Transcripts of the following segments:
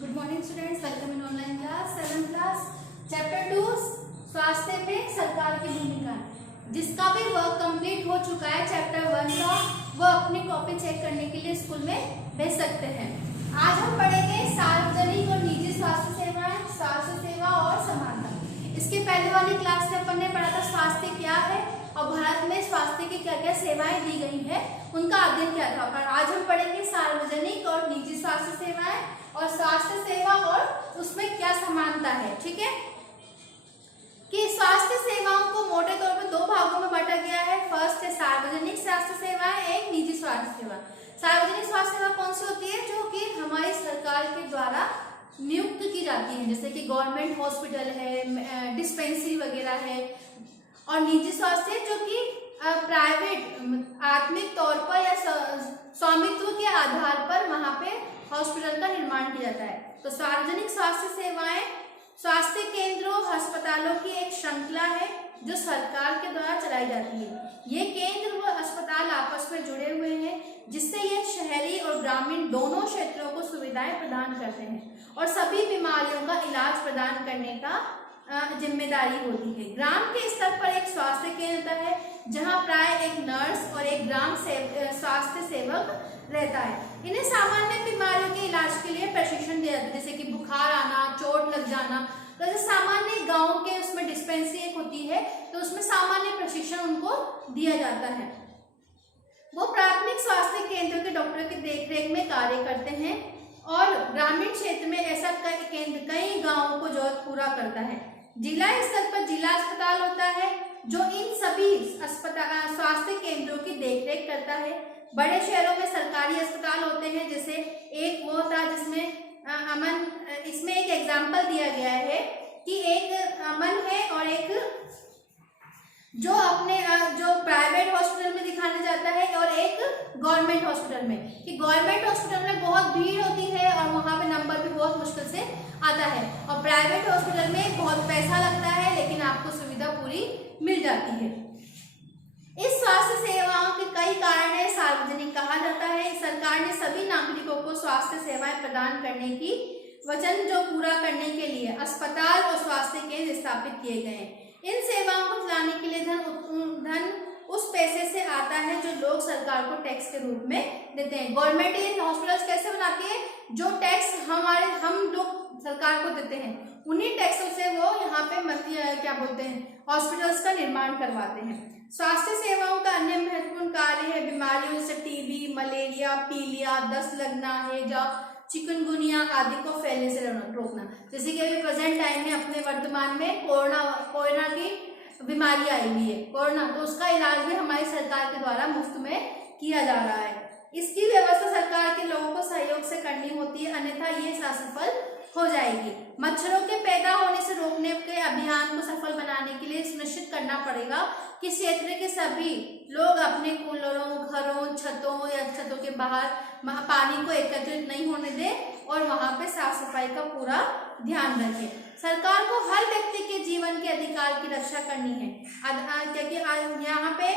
Good morning students, welcome in online class 7th class chapter 2 स्वास्थ्य में सरकार की भूमिका। जिसका भी वर्क कंप्लीट हो चुका है चैप्टर 1 का, वो अपनी कॉपी चेक करने के लिए स्कूल में भेज सकते हैं। आज हम पढ़ेंगे सार्वजनिक और निजी स्वास्थ्य सेवाएं, स्वास्थ्य सेवा और समानता। इसके पहले वाली क्लास में अपन ने पढ़ा था स्वास्थ्य क्या है और भारत में स्वास्थ्य की क्या क्या सेवाएं दी गई है, उनका अध्ययन किया था। और आज हम पढ़ेंगे सार्वजनिक और निजी स्वास्थ्य सेवाएं और स्वास्थ्य सेवा और उसमें क्या समानता है। ठीक है, कि स्वास्थ्य सेवाओं को मोटे तौर पर दो भागों में बांटा गया है। फर्स्ट है सार्वजनिक स्वास्थ्य सेवाएं, एक निजी स्वास्थ्य सेवा। सार्वजनिक स्वास्थ्य सेवा कौन सी होती है? जो कि हमारी सरकार के द्वारा नियुक्त की जाती है, जैसे कि गवर्नमेंट हॉस्पिटल है, डिस्पेंसरी वगैरह है। और निजी स्वास्थ्य जो कि प्राइवेट आत्मिक तौर पर या स्वामित्व के आधार पर वहां पे हॉस्पिटल का निर्माण किया जाता है। तो सार्वजनिक स्वास्थ्य सेवाएं स्वास्थ्य केंद्रों, अस्पतालों की एक श्रृंखला है जो सरकार के द्वारा चलाई जाती है। ये केंद्र व अस्पताल आपस में जुड़े हुए हैं, जिससे ये शहरी और ग्रामीण दोनों क्षेत्रों को सुविधाएं प्रदान करते हैं और सभी बीमारियों का इलाज प्रदान करने का जिम्मेदारी होती है। ग्राम के स्तर पर एक स्वास्थ्य केंद्र है, जहां प्राय एक नर्स और एक ग्राम स्वास्थ्य सेवक रहता है। इन्हें सामान्य बीमारियों के इलाज के लिए प्रशिक्षण दिया जाता है, जैसे कि बुखार आना, चोट लग जाना। तो जैसे सामान्य गांव के उसमें डिस्पेंसरी एक होती है, तो उसमें सामान्य प्रशिक्षण उनको दिया जाता है। वो प्राथमिक स्वास्थ्य केंद्रों के डॉक्टरों की देखरेख में कार्य करते हैं और ग्रामीण क्षेत्र में ऐसा केंद्र कई गांवों को जरूरत पूरा करता है। जिला स्तर पर जिला अस्पताल होता है, जो इन सभी अस्पताल स्वास्थ्य केंद्रों की देखरेख करता है। बड़े शहरों में सरकारी अस्पताल होते हैं, जैसे एक वो था जिसमें अमन, इसमें एक एग्जाम्पल दिया गया है कि एक अमन है और एक जो अपने जो प्राइवेट हॉस्पिटल में दिखाने जाता है और एक गवर्नमेंट हॉस्पिटल में। कि गवर्नमेंट हॉस्पिटल में बहुत भीड़ होती है और वहां पे नंबर भी बहुत मुश्किल से आता है, और प्राइवेट हॉस्पिटल में बहुत पैसा लगता है लेकिन आपको सुविधा पूरी मिल जाती है। इस स्वास्थ्य सेवाओं के कई कारण है सार्वजनिक कहा जाता है। सरकार ने सभी नागरिकों को स्वास्थ्य सेवाएं प्रदान करने की वचन जो पूरा करने के लिए अस्पताल और स्वास्थ्य केंद्र स्थापित किए गए हैं। इन सेवाओं को चलाने के लिए धन उस पैसे से आता है जो लोग सरकार को टैक्स के रूप में देते हैं। गवर्नमेंट इन हॉस्पिटल्स कैसे बनाती है? जो टैक्स हम लोग सरकार को देते हैं, उन्हीं टैक्सों से वो यहाँ पे क्या बोलते हैं, हॉस्पिटल्स का निर्माण करवाते हैं। स्वास्थ्य सेवाओं का अन्य महत्वपूर्ण कार्य है बीमारियों जैसे टीबी, मलेरिया, पीलिया, दस्त लगना, हैजा, चिकनगुनिया आदि को फैलने से रोकना। जैसे कि अभी प्रेजेंट टाइम में अपने वर्तमान में कोरोना की बीमारी आई हुई है, कोरोना, तो उसका इलाज भी हमारी सरकार के द्वारा मुफ्त में किया जा रहा है। इसकी व्यवस्था सरकार के लोगों को सहयोग से करनी होती है, अन्यथा ये असफल हो जाएगी। मच्छरों के पैदा होने से रोकने के अभियान को सफल बनाने के लिए सुनिश्चित करना पड़ेगा कि क्षेत्र के सभी लोग अपने कूलरों, घरों, छतों या छतों के बाहर पानी को एकत्रित नहीं होने दें और वहां पे साफ सफाई का पूरा ध्यान रखें। सरकार को हर व्यक्ति के जीवन के अधिकार की रक्षा करनी है, क्योंकि यहाँ पे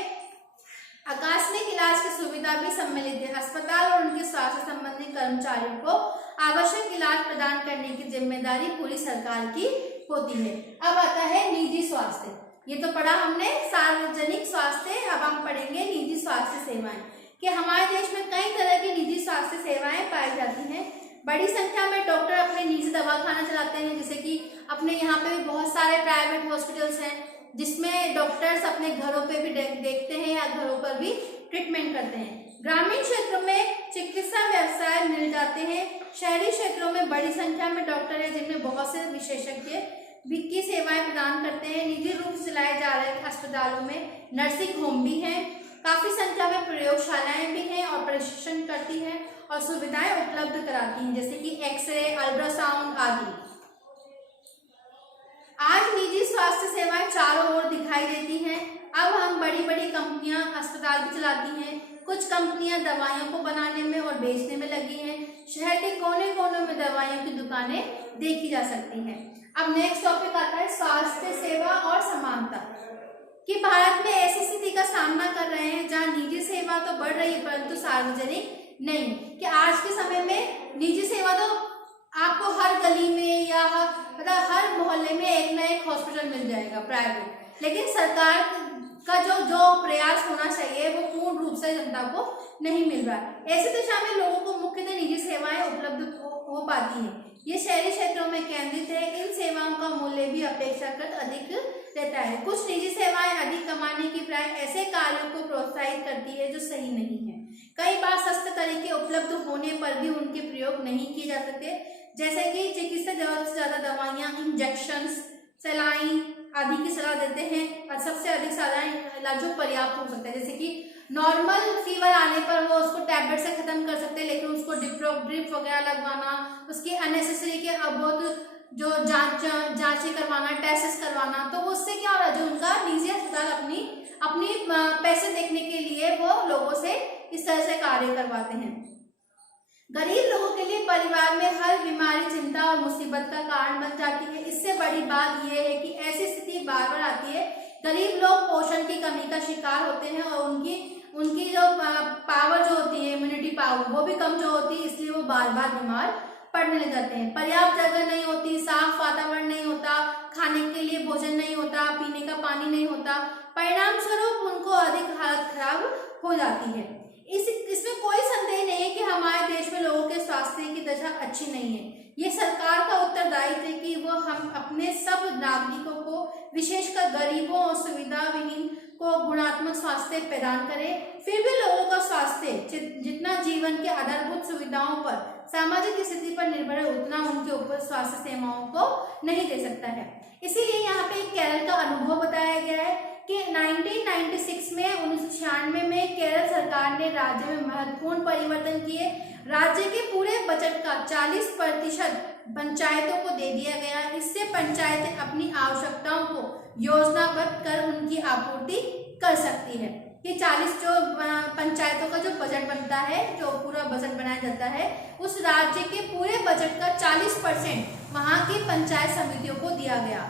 आकस्मिक इलाज की सुविधा भी सम्मिलित है। अस्पताल और उनके स्वास्थ्य संबंधी कर्मचारियों को आवश्यक इलाज प्रदान करने की जिम्मेदारी पूरी सरकार की होती है। अब आता है निजी स्वास्थ्य। ये तो पढ़ा हमने सार्वजनिक स्वास्थ्य, अब हम पढ़ेंगे निजी स्वास्थ्य सेवाएं। कि हमारे देश में कई तरह की निजी स्वास्थ्य सेवाएं पाई जाती हैं। बड़ी संख्या में डॉक्टर अपने निजी दवाखाना चलाते हैं, जैसे कि अपने यहाँ पे भी बहुत सारे प्राइवेट हॉस्पिटल्स हैं जिसमें डॉक्टर्स अपने घरों पे भी देखते हैं या घरों पर भी ट्रीटमेंट करते हैं। ग्रामीण क्षेत्रों में चिकित्सा व्यवसाय मिल जाते हैं। शहरी क्षेत्रों में बड़ी संख्या में डॉक्टर हैं जिनमें बहुत से विशेषज्ञ की सेवाएं प्रदान करते हैं। निजी रूप से चलाए जा रहे अस्पतालों में नर्सिंग होम भी हैं, काफी संख्या में प्रयोगशालाएं भी हैं और प्रशिक्षण करती हैं और सुविधाएं उपलब्ध कराती हैं, जैसे कि एक्सरे, अल्ट्रासाउंड आदि। आज निजी स्वास्थ्य सेवाएं चारों ओर दिखाई देती हैं। अब हम बड़ी बड़ी कंपनियां अस्पताल भी चलाती हैं। कुछ कंपनियां दवाइयों को बनाने में और बेचने में लगी हैं। शहर के कोने कोने में दवाइयों की दुकानें देखी जा सकती हैं। अब नेक्स्ट टॉपिक आता है स्वास्थ्य सेवा और समानता। कि भारत में ऐसी स्थिति का सामना कर रहे हैं जहां निजी सेवा तो बढ़ रही है परंतु सार्वजनिक नहीं। कि आज के समय में निजी सेवा तो आपको हर गली में या मतलब हर मोहल्ले में एक ना एक हॉस्पिटल मिल जाएगा प्राइवेट। लेकिन सरकार का जो प्रयास होना चाहिए वो पूर्ण रूप से जनता को नहीं मिल रहा है। ऐसी दिशा में लोगों को मुख्यतः निजी सेवाएं उपलब्ध हो पाती हैं। ये शहरी क्षेत्रों में केंद्रित है। इन सेवाओं का मूल्य भी अपेक्षाकृत अधिक रहता है। कुछ निजी सेवाएं अधिक कमाने की प्राय ऐसे कार्यों को प्रोत्साहित करती है जो सही नहीं है। कई बार सस्ते तरीके उपलब्ध होने पर भी उनके प्रयोग नहीं किए जा सकते, जैसे कि चिकित्सक जरूरत से ज्यादा दवाइयां, इंजेक्शन, सलाइन आदि की सलाह देते हैं और सबसे अधिक साधारण इलाज जो पर्याप्त हो सकता है, जैसे कि नॉर्मल फीवर आने पर वो उसको टैबलेट से खत्म कर सकते हैं, लेकिन उसको ड्रिप वगैरह लगवाना, उसकी अननेसेसरी के बहुत जो जांचें करवाना, टेस्ट करवाना, तो उससे क्या हो रहा है, जो उनका निजी अस्पताल अपनी पैसे देखने के लिए वो लोगों से इस तरह से कार्य करवाते हैं। गरीब लोगों के लिए परिवार में हर बीमारी चिंता और मुसीबत का कारण बन जाती है। इससे बड़ी बात यह है कि ऐसी स्थिति बार बार आती है। गरीब लोग पोषण की कमी का शिकार होते हैं और उनकी जो पावर जो होती है, इम्यूनिटी पावर, वो भी कम जो होती है, इसलिए वो बार बार बीमार पड़ने लग जाते हैं। पर्याप्त जगह नहीं होती, साफ वातावरण नहीं होता, खाने के लिए भोजन नहीं होता, पीने का पानी नहीं होता, परिणाम स्वरूप उनको अधिक हालत खराब हो जाती है। इसमें कोई संदेह नहीं है कि हमारे देश में लोगों के स्वास्थ्य की दशा अच्छी नहीं है। ये सरकार का उत्तरदायित्व है कि वो हम अपने सब नागरिकों को, विशेषकर गरीबों और सुविधा विहीन को गुणात्मक स्वास्थ्य प्रदान करें। फिर भी लोगों का स्वास्थ्य जितना जीवन के आधारभूत सुविधाओं पर, सामाजिक स्थिति पर निर्भर है, उतना उनके ऊपर स्वास्थ्य सेवाओं को नहीं दे सकता है। इसीलिए यहाँ पे केरल का अनुभव बताया गया है कि 1996 में 1996 में केरल सरकार ने राज्य में महत्वपूर्ण परिवर्तन किए। राज्य के पूरे बजट का 40% पंचायतों को दे दिया गया। इससे पंचायतें अपनी आवश्यकताओं को योजनाबद्ध कर उनकी आपूर्ति कर सकती है। कि 40 जो पंचायतों का जो बजट बनता है, जो पूरा बजट बनाया जाता है, उस राज्य के पूरे बजट का 40% वहां की पंचायत समितियों को दिया गया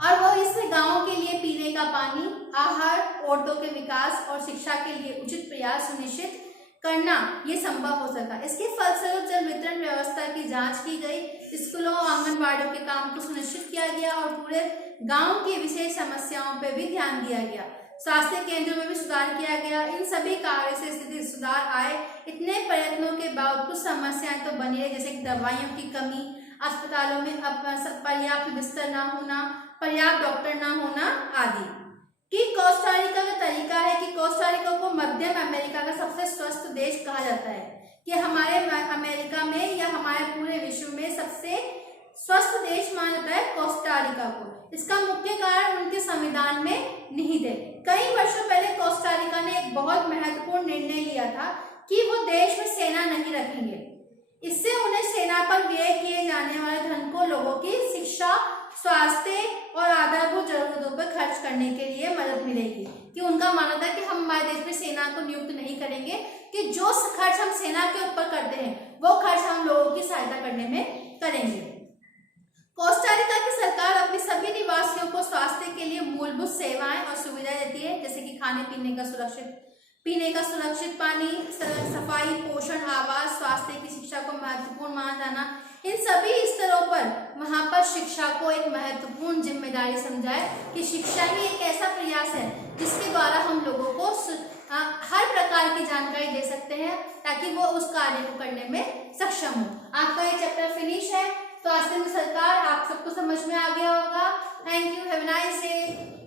और वो इससे गांवों के लिए पीने का पानी, आहार, औरतों के विकास और शिक्षा के लिए उचित प्रयास सुनिश्चित करना ये संभव हो सका। इसके फलस्वरूप जल वितरण व्यवस्था की जांच की गई, स्कूलों और आंगनबाड़ियों के काम को सुनिश्चित किया गया और पूरे गांव की विशेष समस्याओं पर भी ध्यान दिया गया। स्वास्थ्य केंद्रों में भी सुधार किया गया। इन सभी कार्यों से स्थिति सुधार आए। इतने प्रयत्नों के बाद कुछ समस्याएं तो बनी रही, जैसे दवाइयों की कमी, अस्पतालों में पर्याप्त बिस्तर न होना, पर्याप्त डॉक्टर न होना आदि। कि कोस्टारिका का तरीका है कि कोस्टारिका को मध्यम अमेरिका का सबसे स्वस्थ देश कहा जाता है, कि हमारे अमेरिका में या हमारे पूरे विश्व में सबसे स्वस्थ देश माना जाता है कोस्टारिका को। इसका मुख्य कारण उनके संविधान में निहित है। कई वर्षों पहले कोस्टारिका ने एक बहुत महत्वपूर्ण निर्णय लिया था कि वो देश में सेना नहीं रखेंगे। इससे उन्हें सेना पर व्यय किए जाने वाले धन को लोगों की शिक्षा, स्वास्थ्य और आधारभूत जरूरतों पर खर्च करने के लिए मदद मिलेगी। कि उनका मानना था कि हम हमारे देश में सेना को नियुक्त नहीं करेंगे, कि जो खर्च हम सेना के ऊपर करते हैं वो खर्च हम लोगों की सहायता करने में करेंगे। कोस्टारिका की सरकार अपने सभी निवासियों को स्वास्थ्य के लिए मूलभूत सेवाएं और सुविधाएं देती है, जैसे कि खाने पीने का सुरक्षित पानी, सफाई, पोषण, आवास, स्वास्थ्य की शिक्षा को महत्वपूर्ण माना जाना। इन सभी स्तरों पर वहां पर शिक्षा को एक महत्वपूर्ण जिम्मेदारी समझाए कि शिक्षा ही एक ऐसा प्रयास है जिसके द्वारा हम लोगों को हर प्रकार की जानकारी दे सकते हैं, ताकि वो उस कार्य को करने में सक्षम हो। आपका ये चैप्टर फिनिश है। स्वास्थ्य में सरकार आप सबको समझ में आ गया होगा। Thank you, have a nice day.